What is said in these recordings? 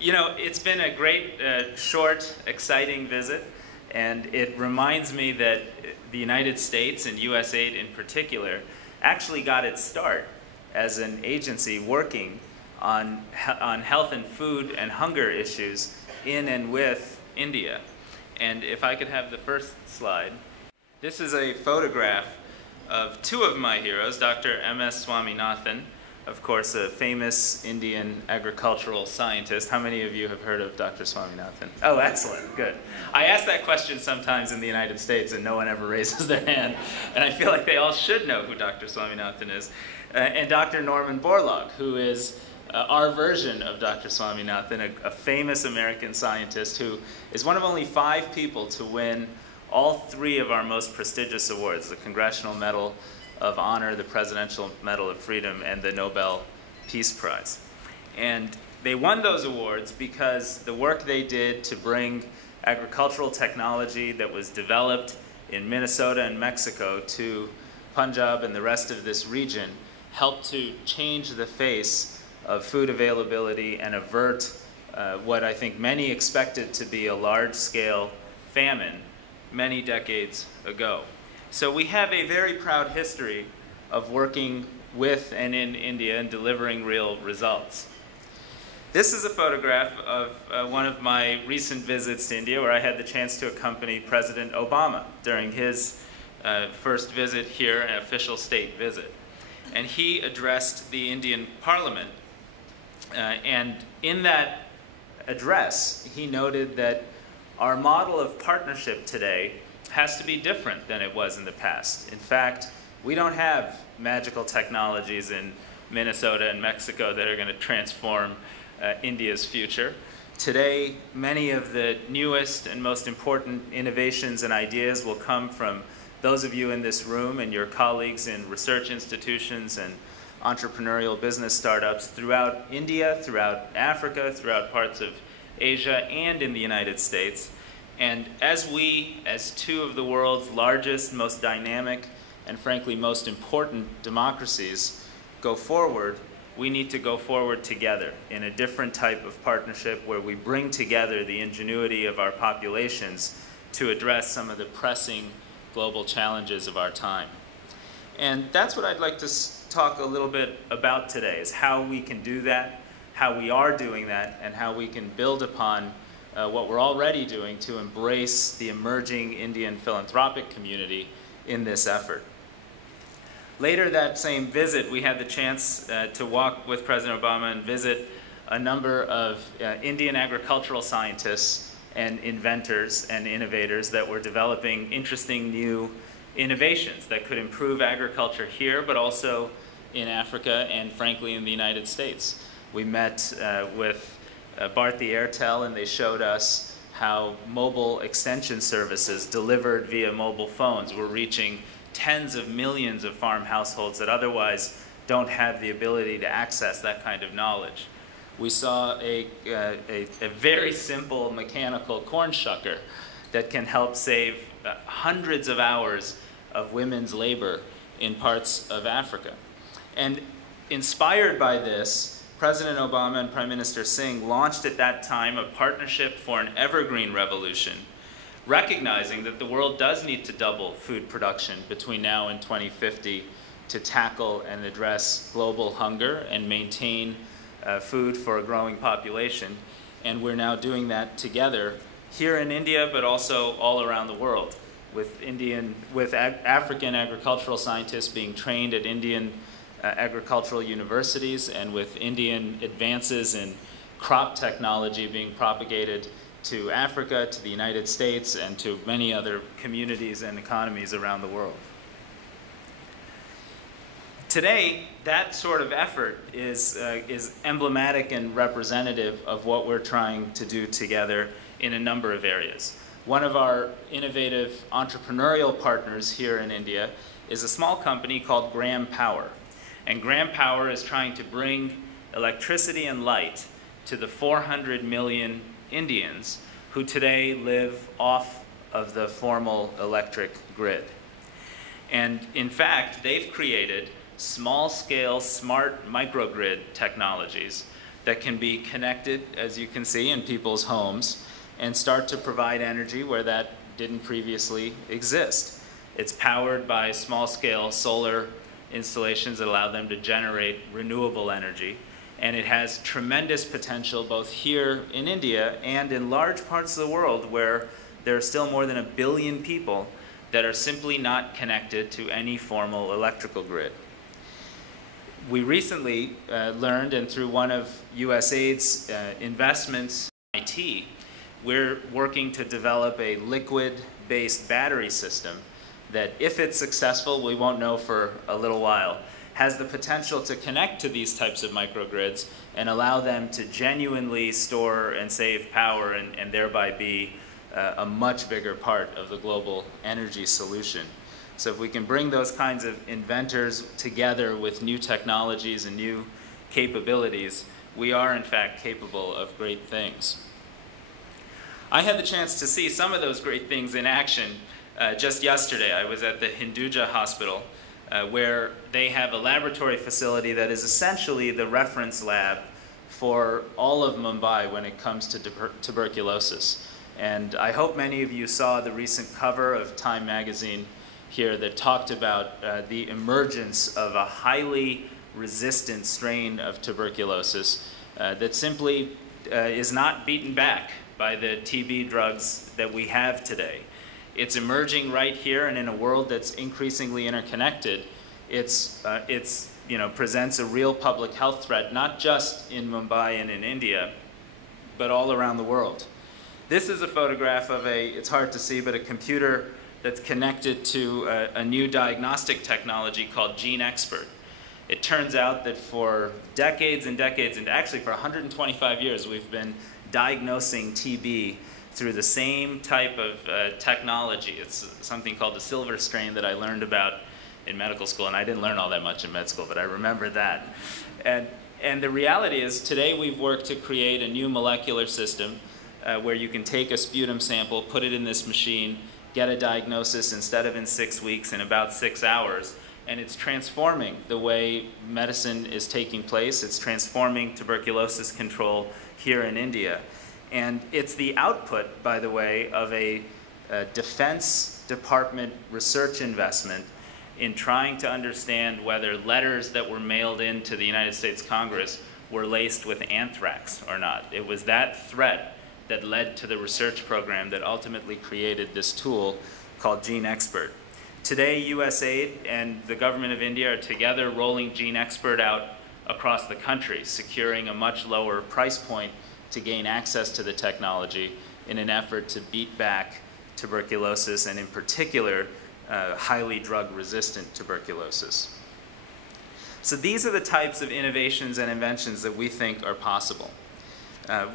You know, it's been a great, short, exciting visit, and it reminds me that the United States and USAID in particular actually got its start as an agency working on health and food and hunger issues in and with India. And if I could have the first slide. This is a photograph of two of my heroes, Dr. M.S. Swaminathan, of course, a famous Indian agricultural scientist. How many of you have heard of Dr. Swaminathan? Oh, excellent, good. I ask that question sometimes in the United States and no one ever raises their hand, and I feel like they all should know who Dr. Swaminathan is. And Dr. Norman Borlaug, who is our version of Dr. Swaminathan, a famous American scientist who is one of only 5 people to win all 3 of our most prestigious awards, the Congressional Medal of Honor, the Presidential Medal of Freedom, and the Nobel Peace Prize. And they won those awards because the work they did to bring agricultural technology that was developed in Minnesota and Mexico to Punjab and the rest of this region helped to change the face of food availability and avert what I think many expected to be a large-scale famine many decades ago. So we have a very proud history of working with and in India and delivering real results. This is a photograph of one of my recent visits to India where I had the chance to accompany President Obama during his first visit here, an official state visit. And he addressed the Indian Parliament. And in that address, he noted that our model of partnership today has to be different than it was in the past. In fact, we don't have magical technologies in Minnesota and Mexico that are going to transform India's future. Today, many of the newest and most important innovations and ideas will come from those of you in this room and your colleagues in research institutions and entrepreneurial business startups throughout India, throughout Africa, throughout parts of Asia, and in the United States. And as we, as 2 of the world's largest, most dynamic, and frankly most important democracies go forward, we need to go forward together in a different type of partnership where we bring together the ingenuity of our populations to address some of the pressing global challenges of our time. And that's what I'd like to talk a little bit about today, is how we can do that, how we are doing that, and how we can build upon what we're already doing to embrace the emerging Indian philanthropic community in this effort. Later that same visit, we had the chance to walk with President Obama and visit a number of Indian agricultural scientists and inventors and innovators that were developing interesting new innovations that could improve agriculture here, but also in Africa and frankly in the United States. We met with Bharti Airtel, and they showed us how mobile extension services delivered via mobile phones were reaching tens of millions of farm households that otherwise don't have the ability to access that kind of knowledge. We saw a very simple mechanical corn shucker that can help save hundreds of hours of women's labor in parts of Africa. And inspired by this, President Obama and Prime Minister Singh launched at that time a partnership for an evergreen revolution, recognizing that the world does need to double food production between now and 2050 to tackle and address global hunger and maintain food for a growing population. And we're now doing that together here in India, but also all around the world, with African agricultural scientists being trained at Indian agricultural universities, and with Indian advances in crop technology being propagated to Africa, to the United States, and to many other communities and economies around the world. Today, that sort of effort is emblematic and representative of what we're trying to do together in a number of areas. One of our innovative entrepreneurial partners here in India is a small company called Graham Power. And Graham Power is trying to bring electricity and light to the 400 million Indians who today live off of the formal electric grid. And in fact, they've created small-scale smart microgrid technologies that can be connected, as you can see, in people's homes and start to provide energy where that didn't previously exist. It's powered by small-scale solar installations that allow them to generate renewable energy. And it has tremendous potential both here in India and in large parts of the world where there are still more than 1 billion people that are simply not connected to any formal electrical grid. We recently learned, and through one of USAID's investments in IT, we're working to develop a liquid-based battery system that, if it's successful, we won't know for a little while, has the potential to connect to these types of microgrids and allow them to genuinely store and save power and thereby be a much bigger part of the global energy solution. So if we can bring those kinds of inventors together with new technologies and new capabilities, we are in fact capable of great things. I had the chance to see some of those great things in action just yesterday. I was at the Hinduja Hospital where they have a laboratory facility that is essentially the reference lab for all of Mumbai when it comes to tuberculosis. And I hope many of you saw the recent cover of Time magazine here that talked about the emergence of a highly resistant strain of tuberculosis that simply is not beaten back by the TB drugs that we have today. It's emerging right here, and in a world that's increasingly interconnected, it's presents a real public health threat, not just in Mumbai and in India, but all around the world. This is a photograph of it's hard to see, but a computer that's connected to a new diagnostic technology called GeneXpert. It turns out that for decades and decades, and actually for 125 years, we've been diagnosing TB through the same type of technology. It's something called the silver strain that I learned about in medical school, and I didn't learn all that much in med school, but I remember that. And the reality is, today we've worked to create a new molecular system where you can take a sputum sample, put it in this machine, get a diagnosis instead of in 6 weeks, in about 6 hours. And it's transforming the way medicine is taking place. It's transforming tuberculosis control here in India. And it's the output, by the way, of a Defense Department research investment in trying to understand whether letters that were mailed into the United States Congress were laced with anthrax or not. It was that threat that led to the research program that ultimately created this tool called GeneXpert. Today, USAID and the government of India are together rolling GeneXpert out across the country, securing a much lower price point to gain access to the technology in an effort to beat back tuberculosis, and in particular, highly drug-resistant tuberculosis. So these are the types of innovations and inventions that we think are possible.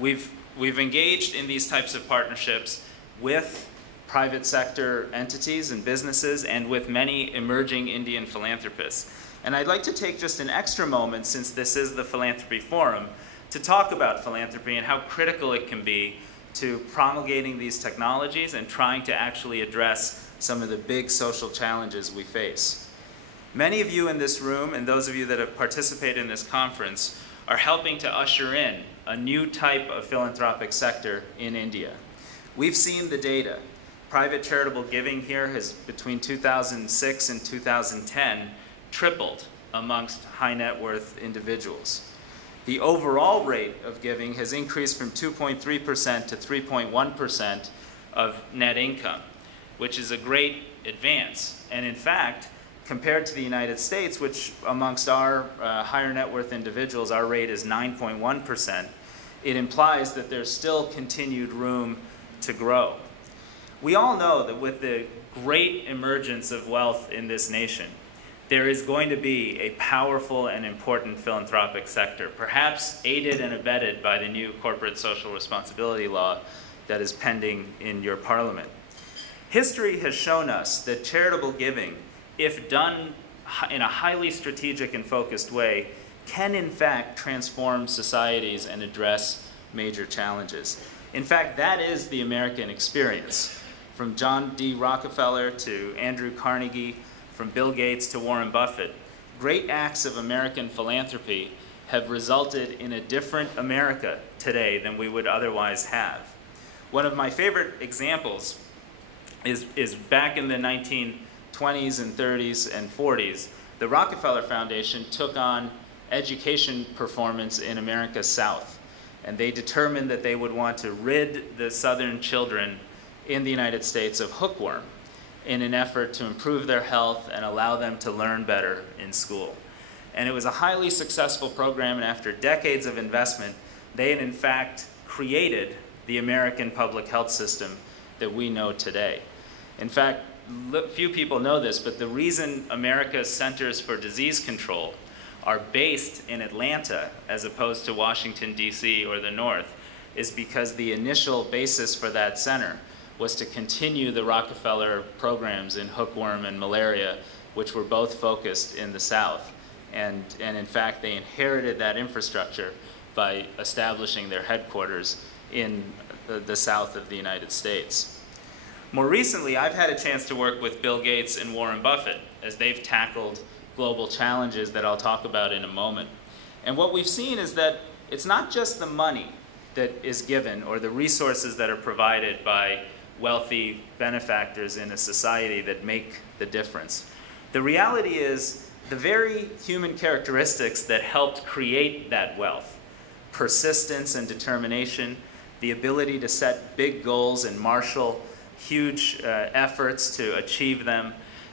We've engaged in these types of partnerships with private sector entities and businesses and with many emerging Indian philanthropists. And I'd like to take just an extra moment, since this is the Philanthropy Forum, to talk about philanthropy and how critical it can be to promulgating these technologies and trying to actually address some of the big social challenges we face. Many of you in this room, and those of you that have participated in this conference, are helping to usher in a new type of philanthropic sector in India. We've seen the data. Private charitable giving here has, between 2006 and 2010, tripled amongst high net worth individuals. The overall rate of giving has increased from 2.3% to 3.1% of net income, which is a great advance. And in fact, compared to the United States, which amongst our higher net worth individuals, our rate is 9.1%, it implies that there's still continued room to grow. We all know that with the great emergence of wealth in this nation, there is going to be a powerful and important philanthropic sector, perhaps aided and abetted by the new corporate social responsibility law that is pending in your parliament. History has shown us that charitable giving, if done in a highly strategic and focused way, can in fact transform societies and address major challenges. In fact, that is the American experience. From John D. Rockefeller to Andrew Carnegie, from Bill Gates to Warren Buffett, great acts of American philanthropy have resulted in a different America today than we would otherwise have. One of my favorite examples is back in the 1920s and 30s and 40s, the Rockefeller Foundation took on education performance in America's South. And they determined that they would want to rid the Southern children in the United States of hookworm in an effort to improve their health and allow them to learn better in school. And it was a highly successful program, and after decades of investment, they had in fact created the American public health system that we know today. In fact, few people know this, but the reason America's Centers for Disease Control are based in Atlanta as opposed to Washington, D.C. or the North is because the initial basis for that center was to continue the Rockefeller programs in hookworm and malaria, which were both focused in the South. And in fact, they inherited that infrastructure by establishing their headquarters in the South of the United States. More recently, I've had a chance to work with Bill Gates and Warren Buffett as they've tackled global challenges that I'll talk about in a moment. And what we've seen is that it's not just the money that is given or the resources that are provided by wealthy benefactors in a society that make the difference. The reality is the very human characteristics that helped create that wealth, persistence and determination, the ability to set big goals and marshal huge efforts to achieve them,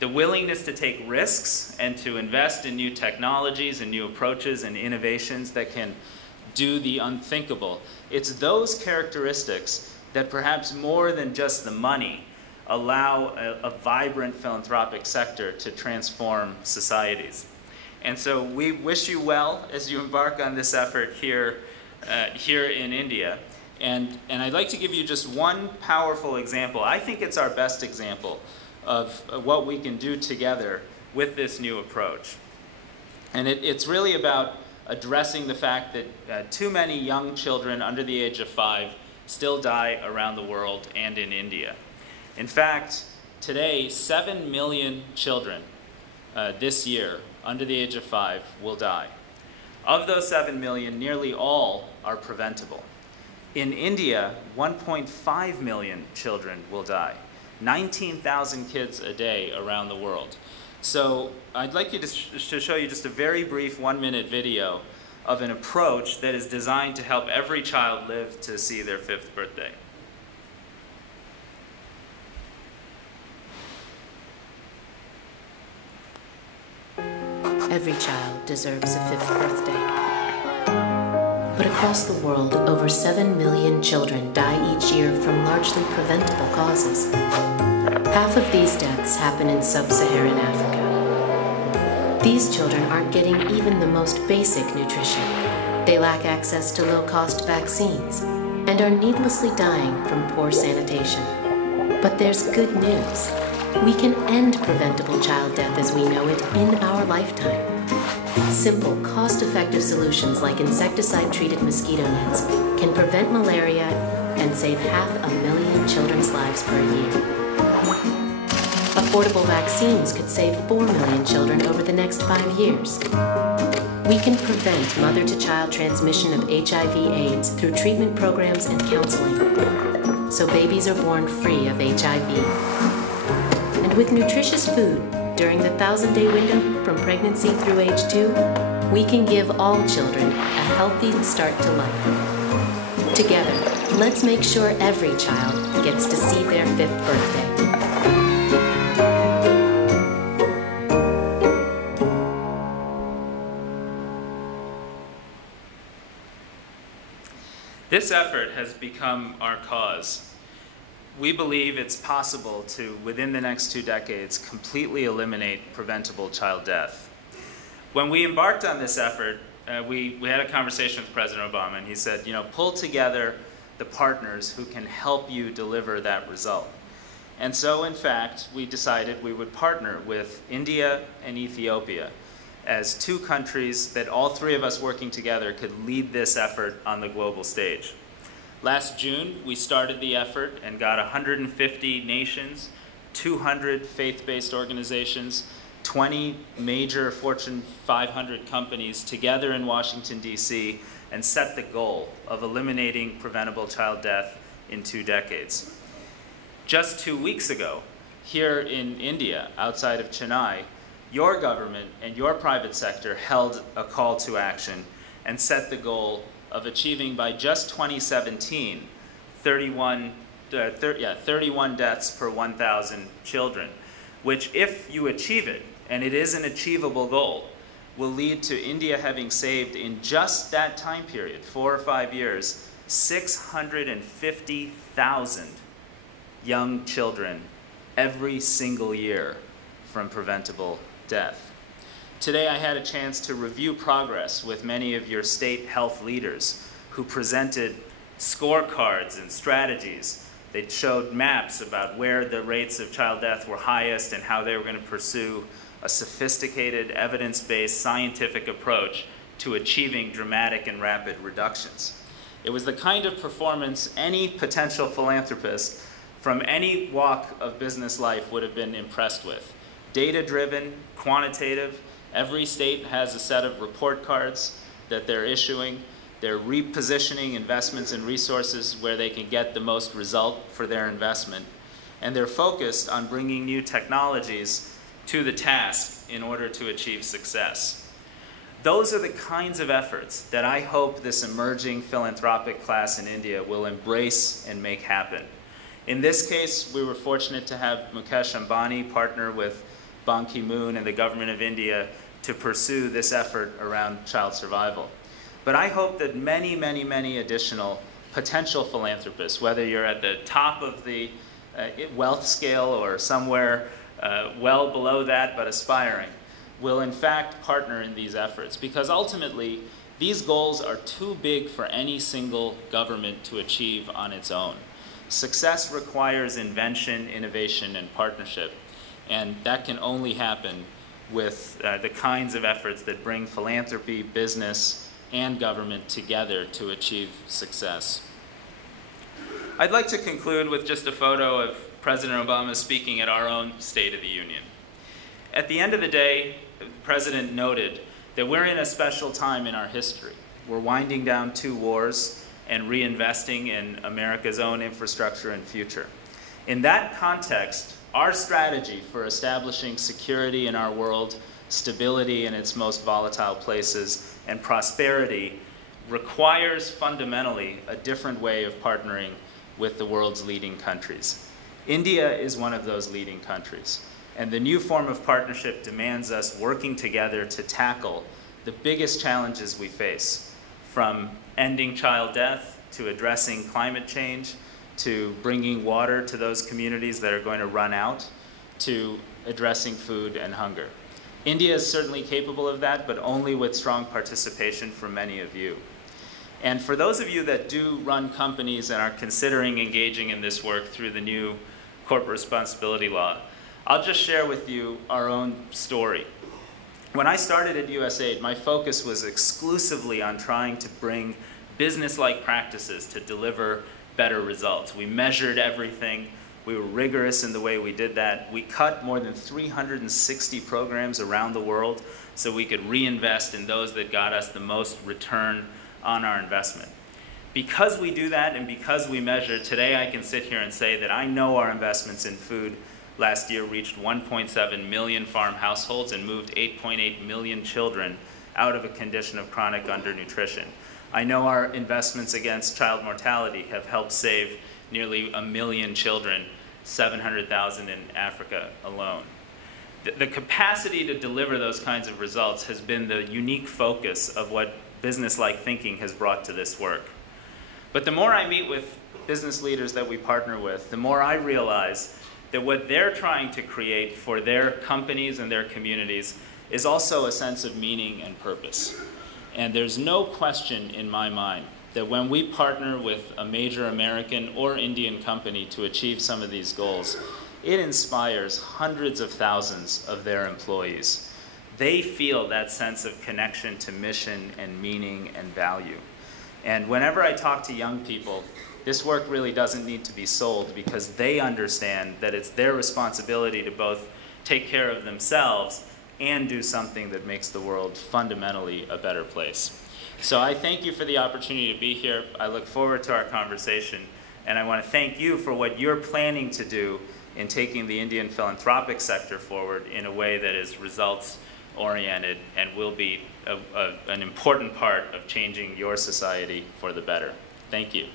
the willingness to take risks and to invest in new technologies and new approaches and innovations that can do the unthinkable. It's those characteristics that perhaps more than just the money allow a vibrant philanthropic sector to transform societies. And so we wish you well as you embark on this effort here in India. And I'd like to give you just one powerful example. I think it's our best example of what we can do together with this new approach. And it's really about addressing the fact that too many young children under the age of 5 still die around the world and in India. In fact, today, 7 million children this year under the age of 5 will die. Of those 7 million, nearly all are preventable. In India, 1.5 million children will die. 19,000 kids a day around the world. So I'd like you to show you just a very brief 1-minute video of an approach that is designed to help every child live to see their 5th birthday. Every child deserves a 5th birthday. But across the world, over 7 million children die each year from largely preventable causes. Half of these deaths happen in sub-Saharan Africa. These children aren't getting even the most basic nutrition. They lack access to low-cost vaccines and are needlessly dying from poor sanitation. But there's good news. We can end preventable child death as we know it in our lifetime. Simple, cost-effective solutions like insecticide-treated mosquito nets can prevent malaria and save 500,000 children's lives per year. Affordable vaccines could save 4 million children over the next 5 years. We can prevent mother-to-child transmission of HIV/AIDS through treatment programs and counseling, so babies are born free of HIV. And with nutritious food, during the 1,000-day window from pregnancy through age 2, we can give all children a healthy start to life. Together, let's make sure every child gets to see their 5th birthday. This effort has become our cause. We believe it's possible to, within the next 2 decades, completely eliminate preventable child death. When we embarked on this effort, we had a conversation with President Obama, and he said, pull together the partners who can help you deliver that result. And so, in fact, we decided we would partner with India and Ethiopia as 2 countries that all 3 of us working together could lead this effort on the global stage. Last June, we started the effort and got 150 nations, 200 faith-based organizations, 20 major Fortune 500 companies together in Washington, D.C., and set the goal of eliminating preventable child death in 2 decades. Just 2 weeks ago, here in India, outside of Chennai, your government and your private sector held a call to action and set the goal of achieving by just 2017 31 deaths per 1,000 children, which, if you achieve it, and it is an achievable goal, will lead to India having saved in just that time period, 4 or 5 years, 650,000 young children every single year from preventable death. Today I had a chance to review progress with many of your state health leaders who presented scorecards and strategies. They showed maps about where the rates of child death were highest and how they were going to pursue a sophisticated, evidence-based, scientific approach to achieving dramatic and rapid reductions. It was the kind of performance any potential philanthropist from any walk of business life would have been impressed with. Data-driven, quantitative. Every state has a set of report cards that they're issuing. They're repositioning investments and resources where they can get the most result for their investment. And they're focused on bringing new technologies to the task in order to achieve success. Those are the kinds of efforts that I hope this emerging philanthropic class in India will embrace and make happen. In this case, we were fortunate to have Mukesh Ambani partner with Ban Ki-moon and the government of India to pursue this effort around child survival. But I hope that many, many, many additional potential philanthropists, whether you're at the top of the wealth scale or somewhere well below that but aspiring, will in fact partner in these efforts, because ultimately these goals are too big for any single government to achieve on its own. Success requires invention, innovation, and partnership, and that can only happen with the kinds of efforts that bring philanthropy, business, and government together to achieve success. I'd like to conclude with just a photo of President Obama speaking at our own State of the Union. At the end of the day, the President noted that we're in a special time in our history. We're winding down 2 wars and reinvesting in America's own infrastructure and future. In that context, our strategy for establishing security in our world, stability in its most volatile places, and prosperity requires fundamentally a different way of partnering with the world's leading countries. India is one of those leading countries, and the new form of partnership demands us working together to tackle the biggest challenges we face, from ending child death to addressing climate change, to bringing water to those communities that are going to run out, to addressing food and hunger. India is certainly capable of that, but only with strong participation from many of you. And for those of you that do run companies and are considering engaging in this work through the new corporate responsibility law, I'll just share with you our own story. When I started at USAID, my focus was exclusively on trying to bring business-like practices to deliver better results. We measured everything. We were rigorous in the way we did that. We cut more than 360 programs around the world so we could reinvest in those that got us the most return on our investment. Because we do that and because we measure, today I can sit here and say that I know our investments in food last year reached 1.7 million farm households and moved 8.8 million children out of a condition of chronic undernutrition. I know our investments against child mortality have helped save nearly 1 million children, 700,000 in Africa alone. The capacity to deliver those kinds of results has been the unique focus of what business-like thinking has brought to this work. But the more I meet with business leaders that we partner with, the more I realize that what they're trying to create for their companies and their communities is also a sense of meaning and purpose. And there's no question in my mind that when we partner with a major American or Indian company to achieve some of these goals, it inspires hundreds of thousands of their employees. They feel that sense of connection to mission and meaning and value. And whenever I talk to young people, this work really doesn't need to be sold because they understand that it's their responsibility to both take care of themselves and do something that makes the world fundamentally a better place. So I thank you for the opportunity to be here. I look forward to our conversation, and I want to thank you for what you're planning to do in taking the Indian philanthropic sector forward in a way that is results-oriented and will be an important part of changing your society for the better. Thank you.